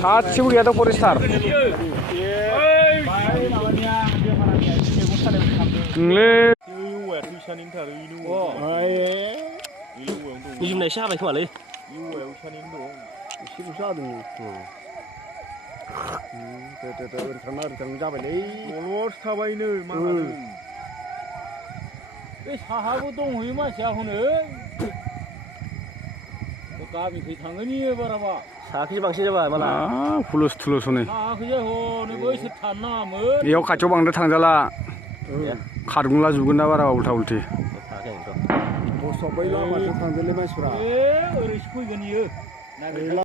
सासेबो गैयाथ' फरेस्टार नोंलै जुमनाय एसे हाबाय खोमालै एसेल'सो हादों ओरै थांना जाबायलै ल'ल'सो थाबायनो मा हादों बे साहाबो दंहैयो मानसिया हनै गामिखै थाङोनि बाराबा साखि बांसिन जाबाय माला हुलुस थुलुस हनै साहाखैजाय हनै बैसोर थानो नाङामोन बेयाव खाथियाव बांद्राय थांजाला खारगुंला जुबगोन ना बारा उल्था उल्थि बसबाय लामाजों थांदोंलै मानसिफ्रा ओरैसो फैगोन इयो